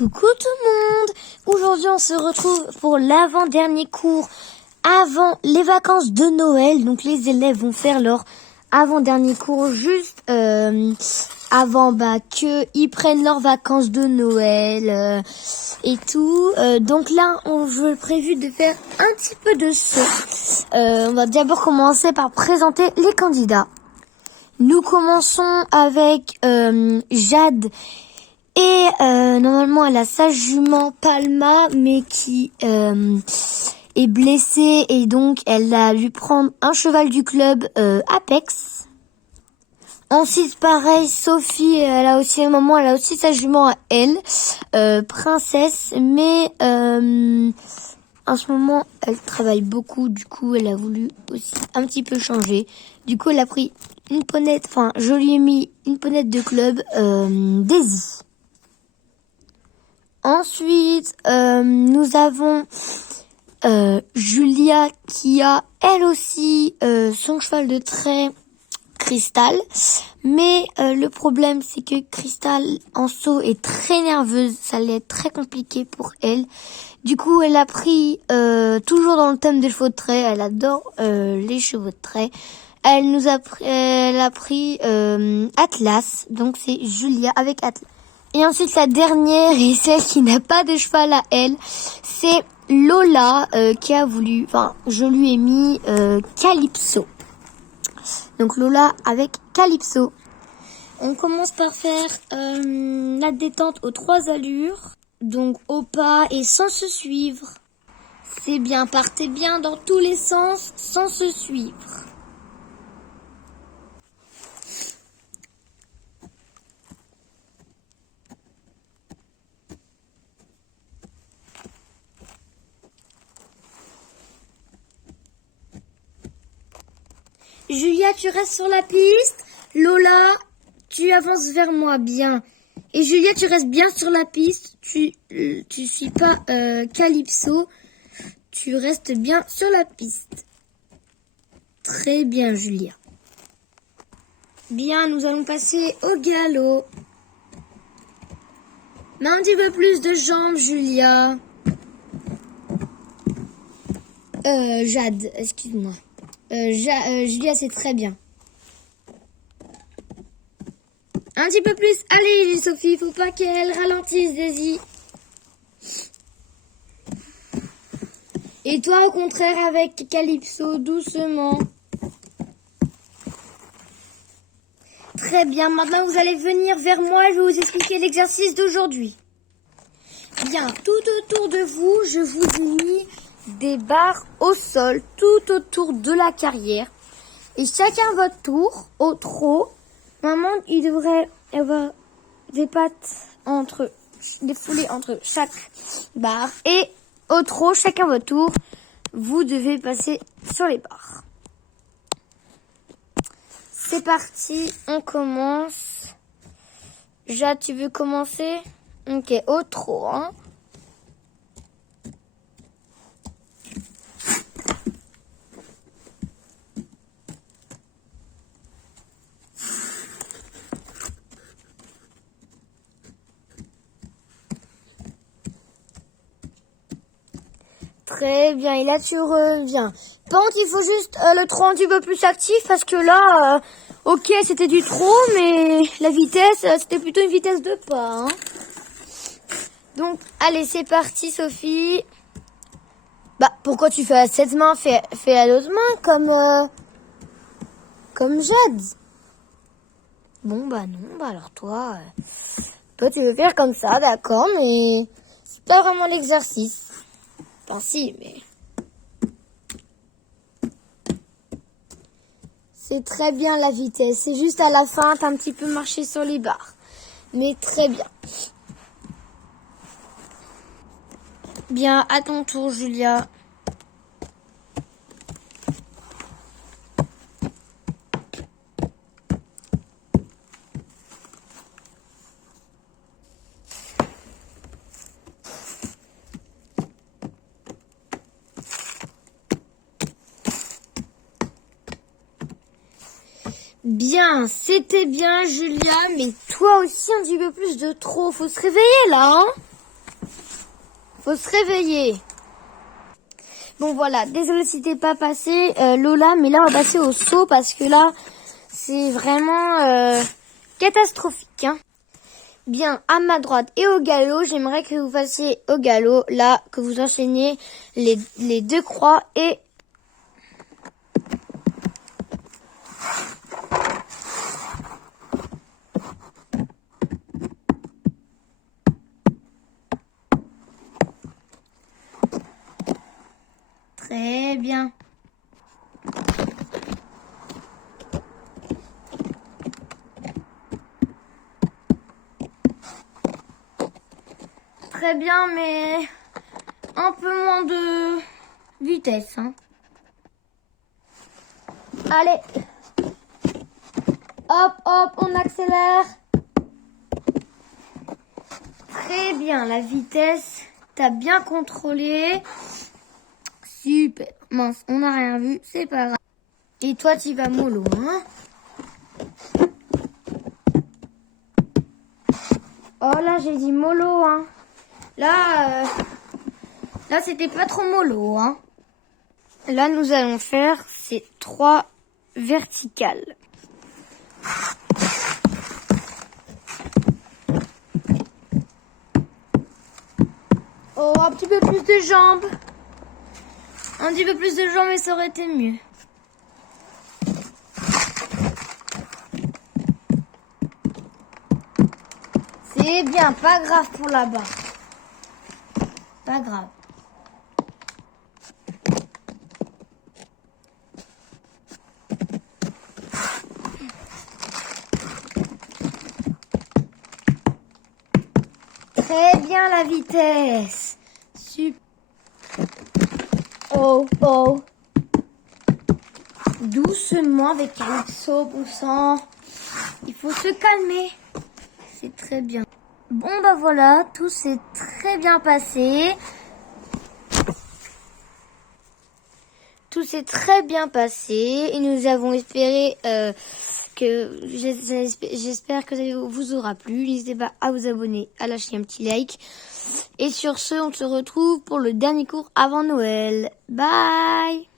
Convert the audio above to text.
Coucou tout le monde. Aujourd'hui on se retrouve pour l'avant-dernier cours avant les vacances de Noël. Donc les élèves vont faire leur avant-dernier cours juste avant que ils prennent leurs vacances de Noël et tout. Donc là on veut prévu de faire un petit peu de saut. On va d'abord commencer par présenter les candidats. Nous commençons avec Jade. Et normalement elle a sa jument Palma, mais qui est blessée, et donc elle a dû prendre un cheval du club Apex. Ensuite pareil, Sophie, elle a aussi sa jument à elle, Princesse, mais en ce moment elle travaille beaucoup, du coup elle a voulu aussi un petit peu changer. Du coup elle a pris une ponette, je lui ai mis une ponette de club Daisy. Ensuite, nous avons Julia qui a elle aussi son cheval de trait Cristal. Mais le problème c'est que Cristal en saut est très nerveuse, ça allait être très compliqué pour elle. Du coup elle a pris, toujours dans le thème des chevaux de trait, elle adore les chevaux de trait. Elle a pris Atlas, donc c'est Julia avec Atlas. Et ensuite la dernière, et celle qui n'a pas de cheval à elle, c'est Lola qui a voulu, je lui ai mis Calypso. Donc Lola avec Calypso. On commence par faire la détente aux 3 allures, donc au pas et sans se suivre. C'est bien, partez bien dans tous les sens sans se suivre. Julia, tu restes sur la piste. Lola, tu avances vers moi, bien. Et Julia, tu restes bien sur la piste. Tu suis pas Calypso. Tu restes bien sur la piste. Très bien, Julia. Bien, nous allons passer au galop. Mais un petit peu plus de jambes, Julia. Jade, excuse-moi. Julia, c'est très bien. Un petit peu plus. Allez, Sophie, faut pas qu'elle ralentisse, Daisy. Et toi, au contraire, avec Calypso, doucement. Très bien. Maintenant, vous allez venir vers moi. Je vais vous expliquer l'exercice d'aujourd'hui. Bien, tout autour de vous, je vous ai mis des barres au sol, tout autour de la carrière. Et chacun votre tour, au trot, maman, il devrait avoir des pattes des foulées entre chaque barre. Et au trot, chacun votre tour, vous devez passer sur les barres. C'est parti, on commence. Jade, tu veux commencer? Ok, au trot, hein. Très bien, et là tu reviens. Par contre, il faut juste le trot un petit peu plus actif parce que là, ok, c'était du trot, mais la vitesse, c'était plutôt une vitesse de pas. Hein. Donc, allez, c'est parti, Sophie. Pourquoi tu fais à cette main? Fais à l'autre main, comme Jade. Bon, non, alors toi tu veux faire comme ça, d'accord, mais c'est pas vraiment l'exercice. Enfin, si, mais... C'est très bien la vitesse. C'est juste à la fin, t'as un petit peu marché sur les barres. Mais très bien. Bien, à ton tour, Julia. Bien, c'était bien, Julia, mais toi aussi un petit peu plus de trop. Faut se réveiller là, hein. Faut se réveiller. Bon voilà, désolé si t'es pas passé Lola, mais là on va passer au saut parce que là c'est vraiment catastrophique. Hein. Bien, à ma droite et au galop, j'aimerais que vous fassiez au galop, là, que vous enchaîniez les deux croix et... Très bien. Très bien, mais un peu moins de vitesse. Hein. Allez. Hop, hop, on accélère. Très bien, la vitesse, t'as bien contrôlé. Super. Mince, on n'a rien vu, c'est pas grave. Et toi, tu vas mollo, hein? Oh là, j'ai dit mollo, hein. Là, c'était pas trop mollo, hein. Là, nous allons faire ces 3 verticales. Oh, un petit peu plus de jambes. Un petit peu plus de jambes, mais ça aurait été mieux. C'est bien, pas grave pour là-bas. Pas grave. Très bien la vitesse. Super. Oh, oh. Doucement avec Calypso, bon sang. Il faut se calmer. C'est très bien. Bon bah voilà, tout s'est très bien passé. Tout s'est très bien passé et nous avons espéré j'espère que ça vous aura plu. N'hésitez pas à vous abonner, à lâcher un petit like. Et sur ce, on se retrouve pour le dernier cours avant Noël. Bye!